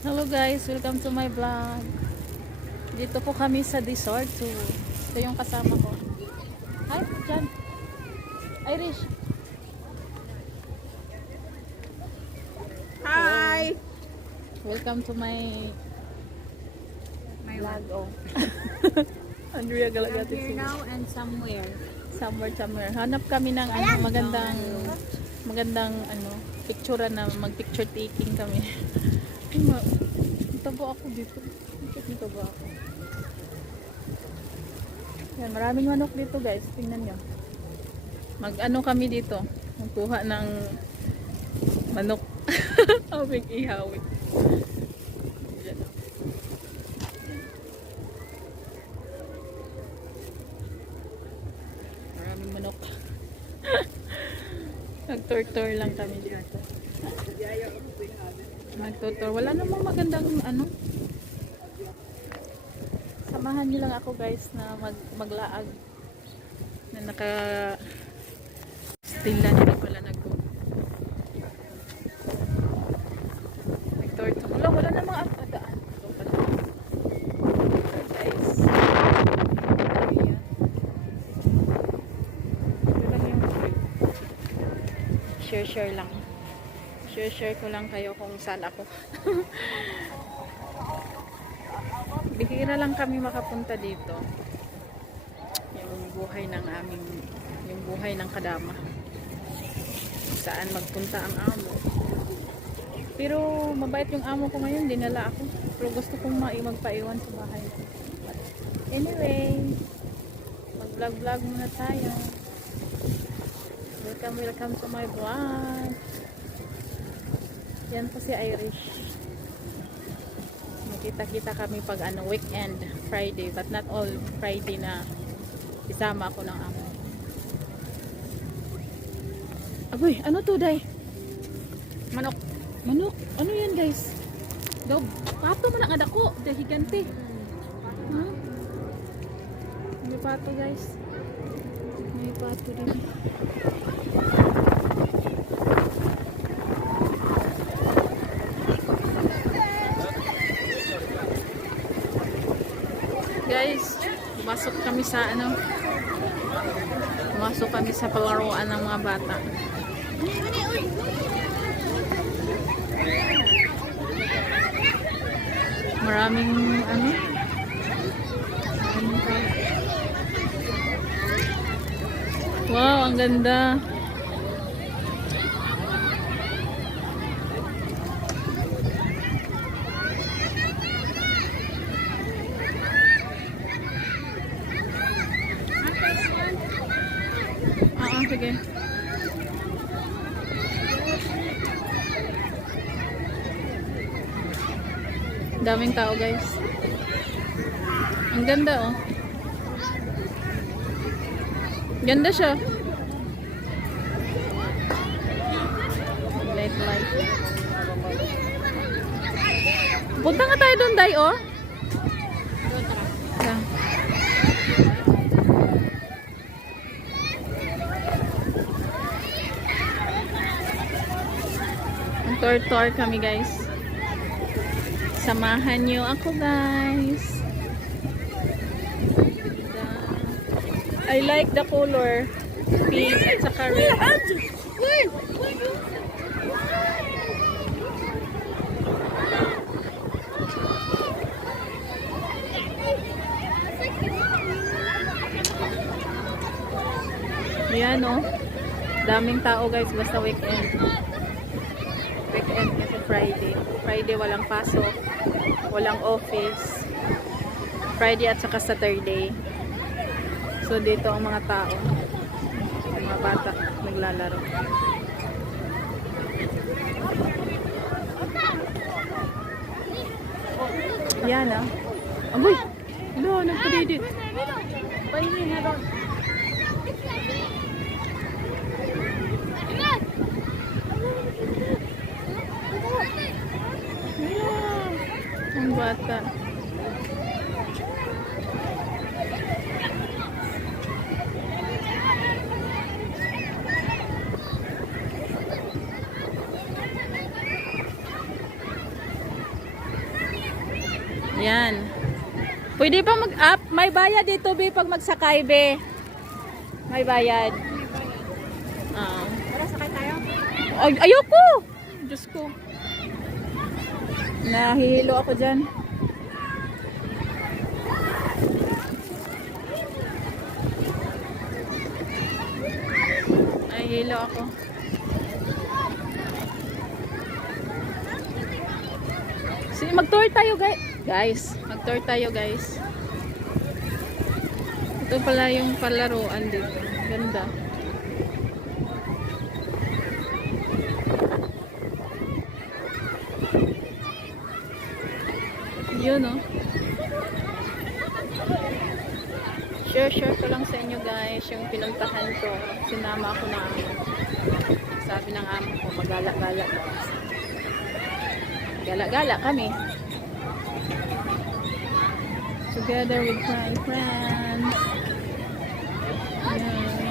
Hello guys, welcome to my vlog. Dito po kami sa resort. So, ito yung kasama ko. Hi, Jan. Irish. Hi! Welcome to my My vlog. Oh. Andrea I'm Galagati. here now and somewhere. Somewhere, somewhere. Hanap kami ng ano, magandang magandang ano, picture na mag-picture taking kami. Ay, ma tabo ako dito. Bakit ba ako? Yan, maraming manok dito guys. Tingnan nyo. Mag-ano kami dito. Magkuha ng manok. Awing ihawig. Yan. Maraming manok. Nag-tour-tour lang kami dito. Nag-tour-tour. Wala namang magandang ano. Samahan niyo lang ako guys na mag maglaag. Na naka lang hindi pala nag Nag-tour-tour. Wala, wala namang ang daan. Ito pala. Share-share ko lang kayo kung saan ako. Bihira lang kami makapunta dito. Yung buhay ng aming, yung buhay ng kadama. Saan magpunta ang amo. Pero mabait yung amo ko ngayon, dinala ako. Pero gusto kong magpaiwan sa bahay. Anyway, mag-vlog-vlog muna tayo. Welcome, welcome to my vlog. Yan po si Irish. Makita-kita kami pag ano, weekend, Friday. But not all Friday na isama ako ng amo. Aboy, ano to, Day? Manok. Manok? Ano yan, guys? Dog. Pato man ang adako. Dahil higante. Ha? May pato, guys. May pato din. Guys, pumasok kami sa ano, pumasok kami sa palaruan ng mga bata. Maraming ano. Wow, ang ganda. Oo, sige. Daming tao, guys. Ang ganda, oh. Ganda siya. Light, light. Punta nga tayo doon, Day, oh. Yeah. Tour-tour kami guys. Samahan niyo ako guys. I like the color. Pink at saka red. Yan oh. Daming tao guys basta weekend. Friday. Friday walang pasok. Walang office. Friday at saka Saturday. So dito ang mga tao. Mga bata naglalaro. Yan ah. Amoy! Hello, nagpadidit. Pahingi na doon. Bata. Pwede pa mag-up. May bayad dito, be, pag magsakay, be. May bayad. Ah. Tara, sakay tayo. Ay, ayoko! Diyos ko. Nahihilo ako dyan. Nahihilo ako. Sige, mag-tour tayo, guys. Guys, mag-tour tayo, guys. Ito pala yung palaruan dito. Ganda. Yun, oh. Share, share ko guys yung pinuntahan ko. Sinama ako na sabi ng amo ko, magala-gala. Gala-gala kami. Together with my friends. Ayan. Ayan.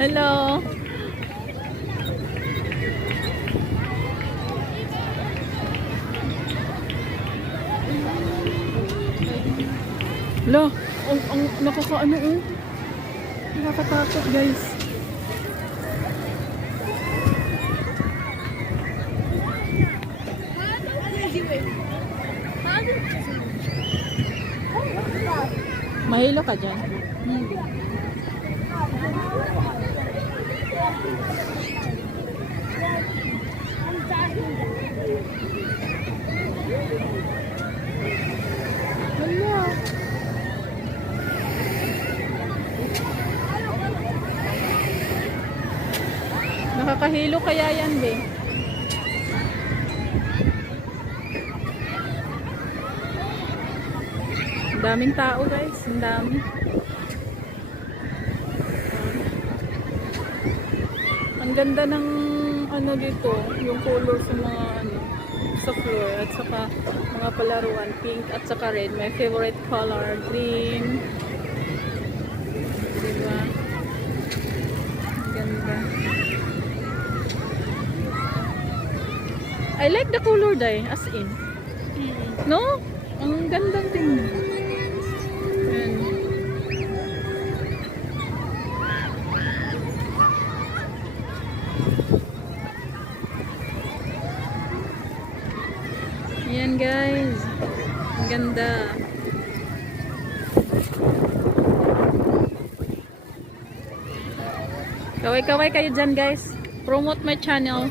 Hello. Lo, ang, ang nakakaano eh. Nakakatakot guys. Mahilo ka dyan. Hindi. Nakakahilo kaya yan, be. Daming tao, guys. Ang dami. Ang ganda ng ano dito, yung color sa mga ano, sa floor at saka mga palaruan, pink at saka red. My favorite color, green. Diba? Ang ganda. I like the color dye, as in. No? Ang gandang tingnan. Ayan. Ayan guys. Ang ganda. Kaway-kaway kayo dyan guys. Promote my channel.